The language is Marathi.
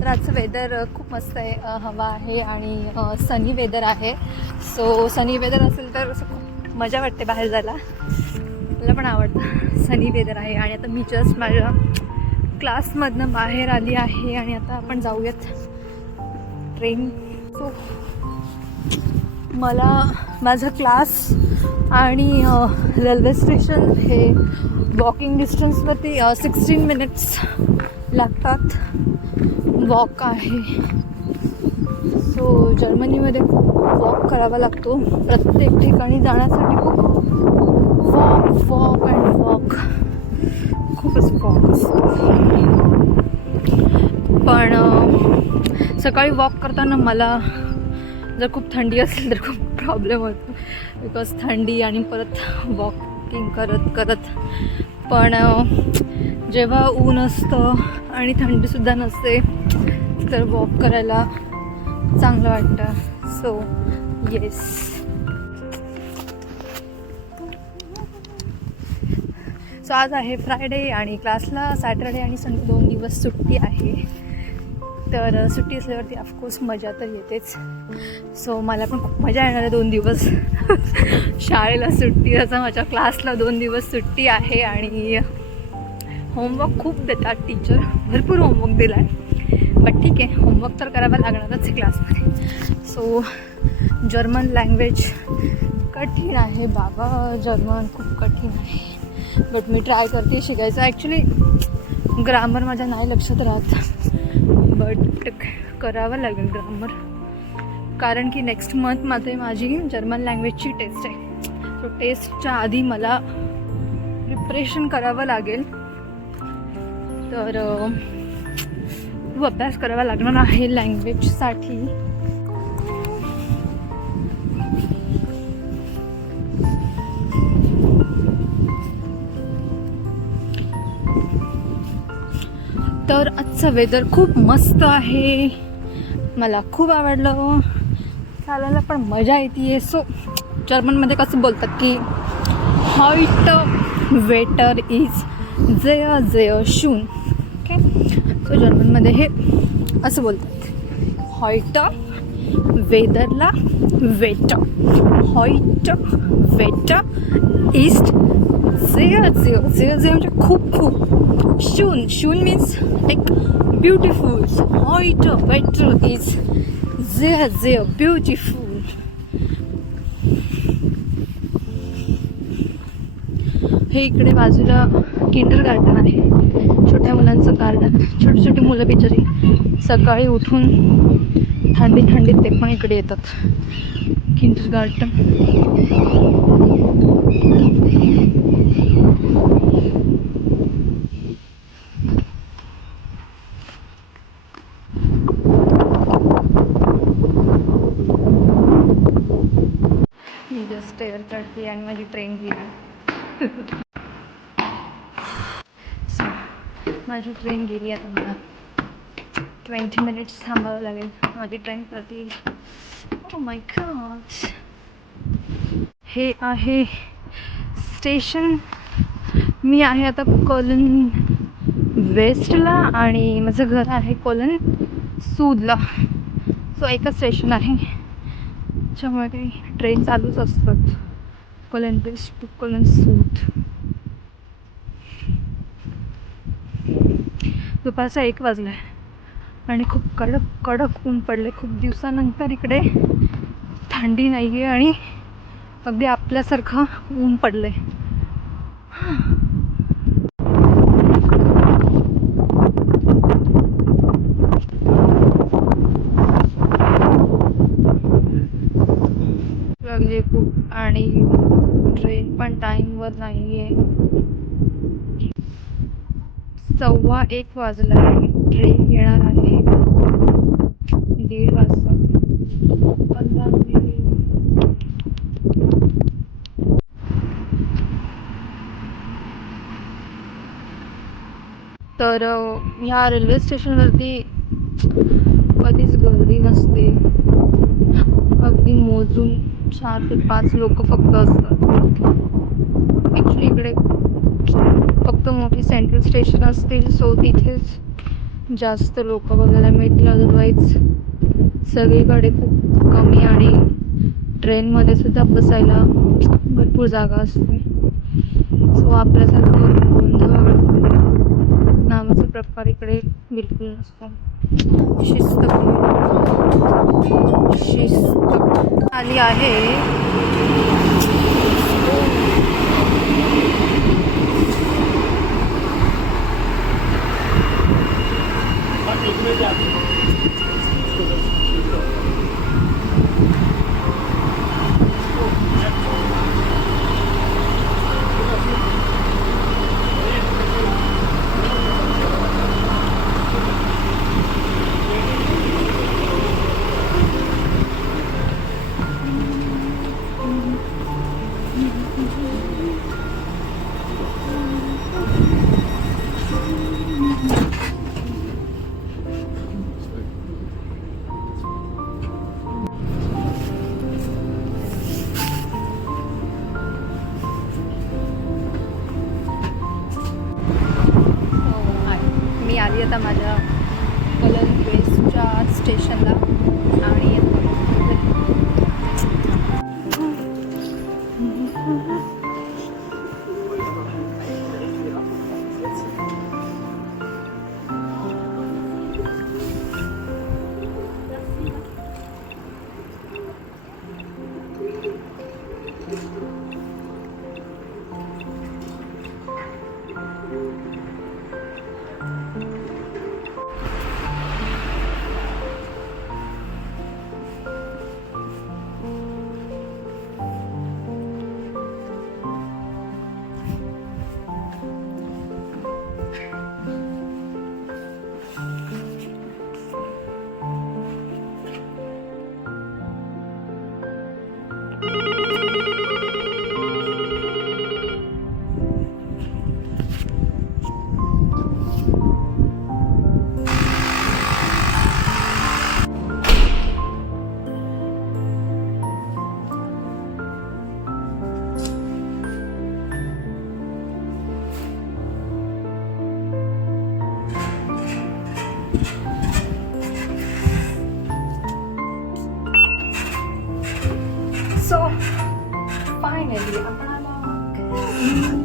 तर आजचं वेदर खूप मस्त आहे. हवा आहे आणि सनी वेदर आहे. सो सनी वेदर असेल तर असं खूप मजा वाटते बाहेर जायला. मला पण आवडतं. सनी वेदर आहे आणि आता मी जस्ट माझ्या क्लासमधनं बाहेर आली आहे आणि आता आपण जाऊयात. ट्रेन. सो मला माझा क्लास आणि रेल्वे स्टेशन हे वॉकिंग डिस्टन्सवरती सिक्स्टीन मिनिट्स लागतात. वॉक आहे. सो जर्मनीमध्ये खूप वॉक करावा लागतो. प्रत्येक ठिकाणी जाण्यासाठी खूप वॉक वॉक अँड वॉक खूपच वॉक असतो. पण सकाळी वॉक करताना मला जर खूप थंडी असेल तर खूप प्रॉब्लेम होतो. बिकॉज थंडी आणि परत वॉकिंग करत करत. पण जेव्हा ऊन असतं आणि थंडीसुद्धा नसते तर वॉक करायला चांगलं वाटतं. सो येस सो आज आहे फ्रायडे आणि क्लासला सॅटरडे आणि संडे दोन दिवस सुट्टी आहे. तर सुट्टी असल्यावरती ऑफकोर्स मजा तर येतेच. सो मला पण खूप मजा येणार आहे दोन दिवस. शाळेला सुट्टी असं माझ्या क्लासला दोन दिवस सुट्टी आहे आणि होमवर्क खूप देतात टीचर भरपूर होमवर्क दिला आहे बट ठीक आहे होमवर्क तर करावा लागणारच आहे क्लासमध्ये सो जर्मन लँग्वेज कठीण आहे बाबा. जर्मन खूप कठीण आहे. बट मी ट्राय करते शिकायचं. ॲक्च्युली ग्रामर माझ्या नाही लक्षात राहत. बट करावं लागेल ग्रामर कारण की नेक्स्ट मंथमध्ये माझी जर्मन लँग्वेजची टेस्ट आहे. सो टेस्टच्या आधी मला प्रिपरेशन करावं लागेल. तर खूप अभ्यास करावा लागणार आहे लँग्वेजसाठी तर आजचं वेदर खूप मस्त आहे. मला खूप आवडलं. चालायला पण मजा येते. सो जर्मनमध्ये कसं बोलतात की हॉईट वेटर इज जय जय शून ओके सो जर्मनमध्ये हे असं बोलतात. हॉईट वेदरला वेट हॉईट वेट इस्ट झेअ झेअ झेअ झेअ म्हणजे खूप खूप. शून शून मीन्स लाईक ब्युटिफुल हॉईट वेटर इज झेअ झेअ ब्युटिफुल हे इकडे बाजूला किंडर गार्डन आहे. छोट्या मुलांचं गार्डन छोटी छोटी मुलं बिचारी सकाळी उठून थंडी थंडीत ते पण इकडे येतात. Kindergarten. मी जस्ट टेअर काढते आणि माझी ट्रेन गेली. माझी ट्रेन गेली आता मला. ट्वेंटी मिनिट्स थांबावं लागेल. माझी ट्रेन कधी ओ माय गॉड हे आहे स्टेशन मी आहे आता कोलन वेस्टला आणि माझं घर आहे कोलन सूदला सो एकच स्टेशन आहे. त्याच्यामुळे काही ट्रेन चालूच असतात. कोलन वेस्ट टू कोलन सूद दुपारचा एक वाजला आहे आणि खूप कडक कडक ऊन पडले खूप दिवसानंतर इकडे थंडी नाही आहे आणि अगदी आपल्यासारखं ऊन पडलं आहे खूप आणि ट्रेन पण टाईमवर नाही आहे सव्वा एक वाजला आहे ट्रेन येणार आहे? दीड वाजता. पंधरा तर ह्या रेल्वे स्टेशनवरती कधीच गर्दी नसते. अगदी मोजून चार ते पाच लोक फक्त असतात. ॲक्च्युली इकडे फक्त मोठी सेंट्रल स्टेशन असतील सो तिथेच जास्त लोक बघायला मिळतील. अदरवाईज सगळीकडे खूप कमी आणि ट्रेनमध्ये सुद्धा बसायला भरपूर जागा असते. सो आपल्यासारखं गोंधळ नावाचा प्रकार इकडे बिलकुल नसतो. शिस्त शिस्त आली आहे. आहे. आता माझ्या कलर वेस्टच्या स्टेशनला आणि सो फायनली आपण आलो